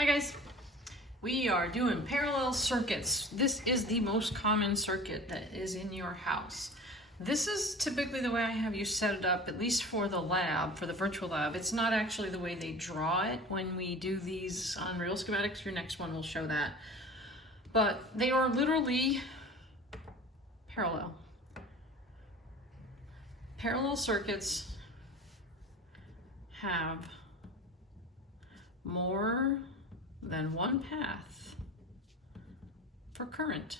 Hi guys, we are doing parallel circuits. This is the most common circuit that is in your house. This is typically the way I have you set it up, at least for the lab, for the virtual lab. It's not actually the way they draw it when we do these on real schematics. Your next one will show that. But they are literally parallel. Parallel circuits have more than one path for current.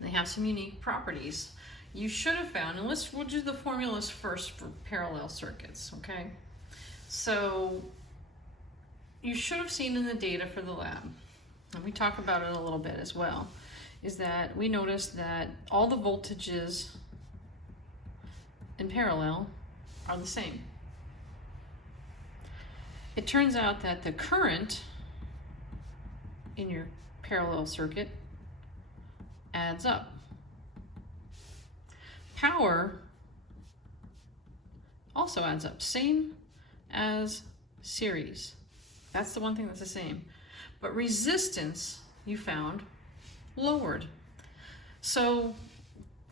They have some unique properties. You should have found, and we'll do the formulas first for parallel circuits, okay? So you should have seen in the data for the lab, and we talk about it a little bit as well, is that we noticed that all the voltages in parallel are the same. It turns out that the current in your parallel circuit adds up. Power also adds up, same as series. That's the one thing that's the same. But resistance, you found, lowered. So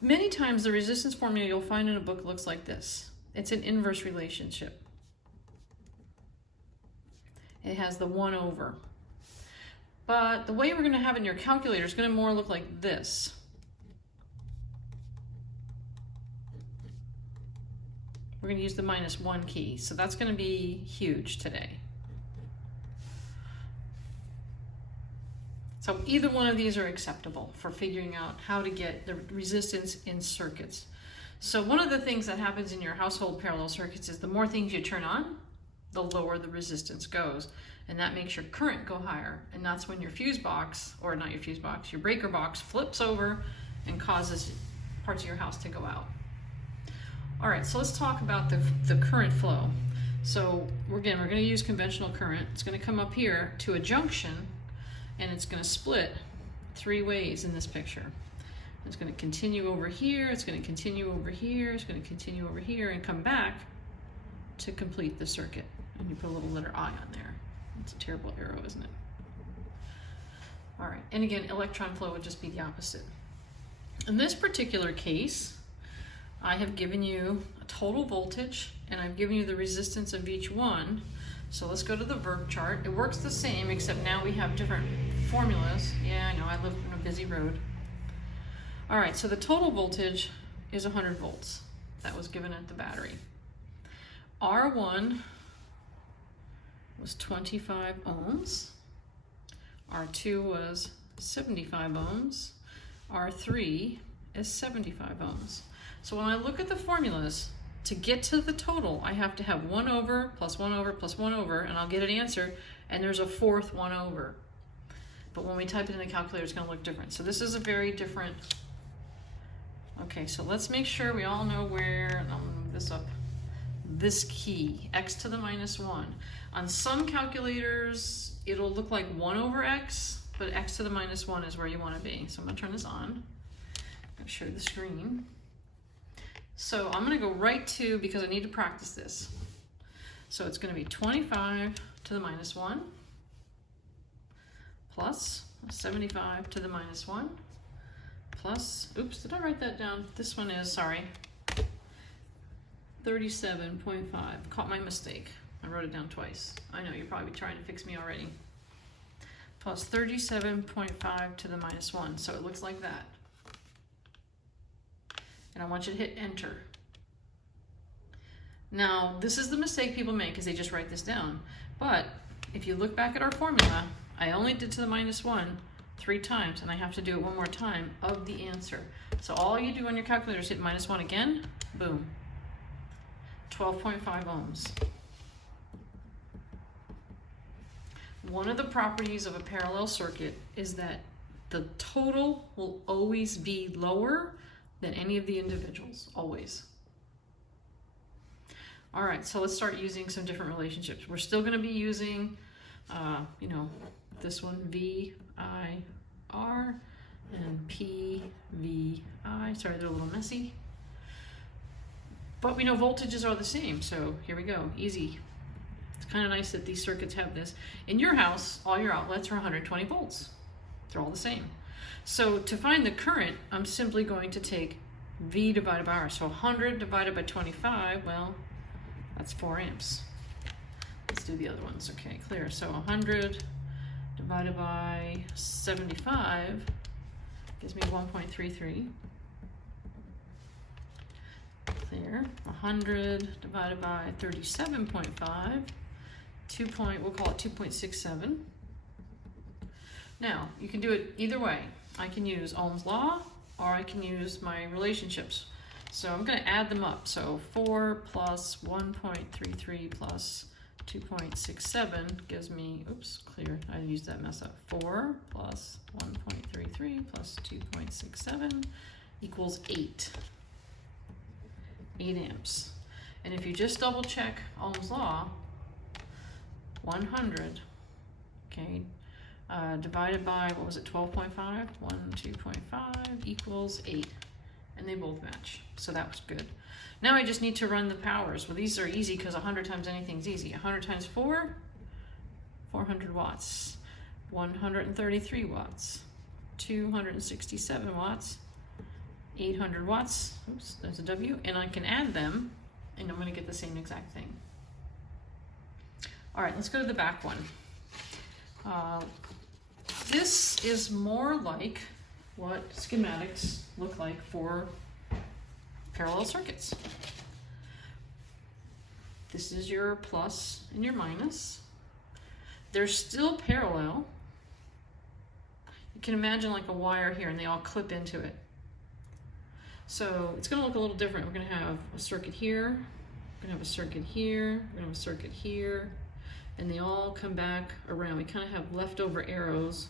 many times the resistance formula you'll find in a book looks like this. It's an inverse relationship. It has the 1 over. But the way we're going to have it in your calculator is going to more look like this. We're going to use the -1 key, so that's going to be huge today. So either one of these are acceptable for figuring out how to get the resistance in circuits. So one of the things that happens in your household parallel circuits is the more things you turn on, the lower the resistance goes, and that makes your current go higher, and that's when your fuse box, or not your fuse box, your breaker box flips over and causes parts of your house to go out. All right, so let's talk about the current flow. So we're going to use conventional current. It's going to come up here to a junction, and it's going to split 3 ways in this picture. It's going to continue over here, it's going to continue over here, it's going to continue over here, and come back to complete the circuit. And you put a little letter I on there. It's a terrible arrow, isn't it? All right, and again, electron flow would just be the opposite. In this particular case, I have given you a total voltage, and I've given you the resistance of each one. So let's go to the verb chart. It works the same, except now we have different formulas. Yeah, I know, I live in a busy road. All right, so the total voltage is 100 volts. That was given at the battery. R1 was 25 ohms. R2 was 75 ohms. R3 is 75 ohms. So when I look at the formulas, to get to the total, I have to have 1 over, plus 1 over, plus 1 over, and I'll get an answer, and there's a fourth 1 over. But when we type it in the calculator, it's going to look different. So this is a very different. Okay, so let's make sure we all know where, I'll move this up. This key, x to the -1. On some calculators, it'll look like 1 over x, but x to the -1 is where you want to be. So I'm going to turn this on. I'm going to show you the screen. So I'm going to go right to, because I need to practice this. So it's going to be 25 to the -1 plus 75 to the -1 plus, oops, did I write that down? This one is, sorry, 37.5. Caught my mistake. I wrote it down twice. I know, you're probably trying to fix me already. Plus 37.5 to the -1. So it looks like that. And I want you to hit enter. Now, this is the mistake people make, is they just write this down. But if you look back at our formula, I only did to the -1 3 times, and I have to do it 1 more time of the answer. So all you do on your calculator is hit -1 again, boom. 12.5 ohms. One of the properties of a parallel circuit is that the total will always be lower than any of the individuals, always. All right, so let's start using some different relationships. We're still going to be using, this one, VIR, and PVI. Sorry, they're a little messy. But we know voltages are the same, so here we go, easy. It's kind of nice that these circuits have this. In your house, all your outlets are 120 volts. They're all the same. So to find the current, I'm simply going to take V divided by R. So 100 divided by 25, well, that's 4 amps. Let's do the other ones. Okay, clear. So 100 divided by 75 gives me 1.33. Clear. 100 divided by 37.5, we'll call it 2.67. Now, you can do it either way. I can use Ohm's law, or I can use my relationships. So I'm going to add them up. So 4 plus 1.33 plus 2.67 gives me, oops, clear, I used that mess up. 4 plus 1.33 plus 2.67 equals 8 amps. And if you just double check Ohm's law, 100, okay, divided by, what was it, 12.5? 2.5 equals 8. And they both match. So that was good. Now I just need to run the powers. Well, these are easy because 100 times anything's easy. 100 times 4, 400 watts. 133 watts. 267 watts. 800 watts. Oops, there's a W. And I can add them, and I'm going to get the same exact thing. All right, let's go to the back one. This is more like what schematics look like for parallel circuits. This is your plus and your minus. They're still parallel. You can imagine like a wire here, and they all clip into it. So it's going to look a little different. We're going to have a circuit here, we're going to have a circuit here, we're going to have a circuit here, and they all come back around. We kind of have leftover arrows.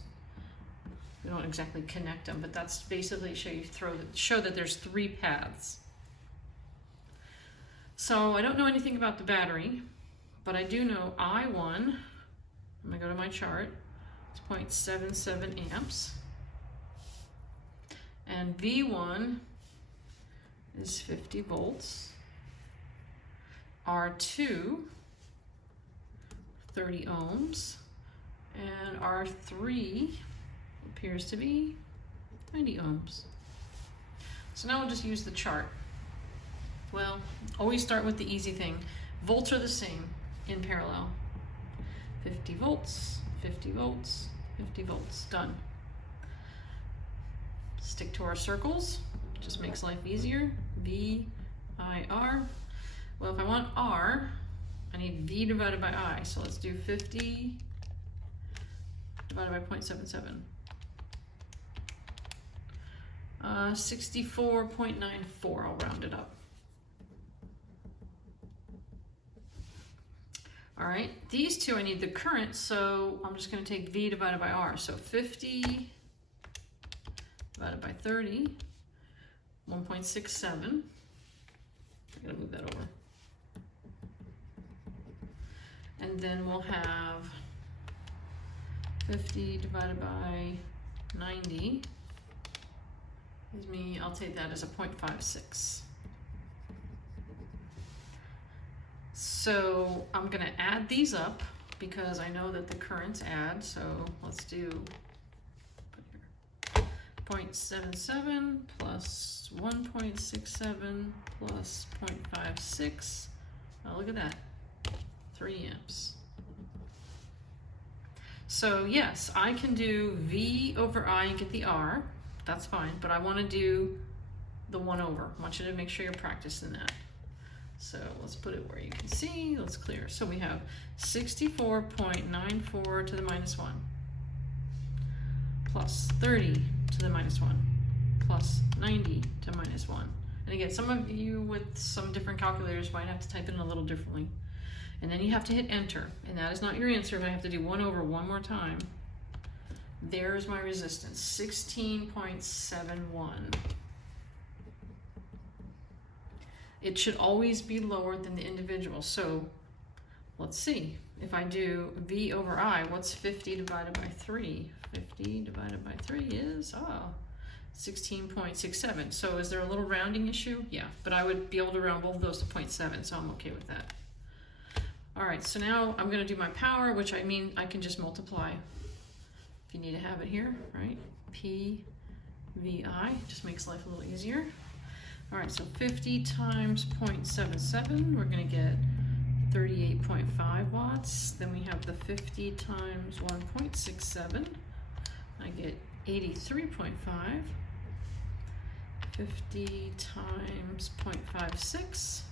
We don't exactly connect them, but that's basically show that there's 3 paths. So I don't know anything about the battery, but I do know I1, I'm going to go to my chart, it's 0.77 amps, and V1 is 50 volts, R2, 30 ohms, and R3 appears to be 90 ohms. So now we'll just use the chart. Well, always start with the easy thing. Volts are the same in parallel. 50 volts, 50 volts, 50 volts, done. Stick to our circles, just makes life easier. V, I, R. Well, if I want R, I need V divided by I. So let's do 50 divided by 0.77. 64.94, I'll round it up. All right, these two I need the current, so I'm just going to take V divided by R. So 50 divided by 30, 1.67. I'm going to move that over. And then we'll have 50 divided by 90. Gives me, I'll take that as a 0.56. So I'm going to add these up because I know that the currents add. So let's do 0.77 plus 1.67 plus 0.56. Oh, look at that, 3 amps. So yes, I can do V over I and get the R. That's fine, but I want to do the 1 over. I want you to make sure you're practicing that. So let's put it where you can see. Let's clear. So we have 64.94 to the minus 1 plus 30 to the minus 1 plus 90 to minus 1. And again, some of you with some different calculators might have to type it in a little differently. And then you have to hit enter. And that is not your answer, but I have to do 1 over one more time. There's my resistance, 16.71. It should always be lower than the individual. So let's see. If I do V over I, what's 50 divided by 3? 50 divided by 3 is 16.67. So is there a little rounding issue? Yeah, but I would be able to round both of those to 0.7, so I'm okay with that. All right, so now I'm gonna do my power, which I mean, I can just multiply. If you need to have it here, right? P VI, just makes life a little easier. All right, so 50 times 0.77, we're gonna get 38.5 watts. Then we have the 50 times 1.67, I get 83.5. 50 times 0.56,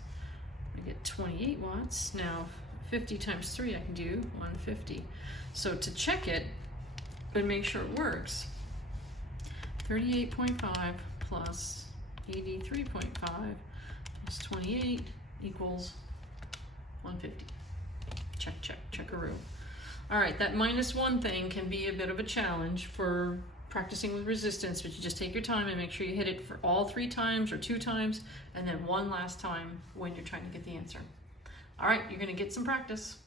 I get 28 watts. Now 50 times 3, I can do 150. So to check it and make sure it works, 38.5 plus 83.5 plus 28 equals 150. Check, check, checkaroo. All right, that -1 thing can be a bit of a challenge for practicing with resistance, but you just take your time and make sure you hit it for all 3 times or 2 times, and then one last time when you're trying to get the answer. All right, you're gonna get some practice.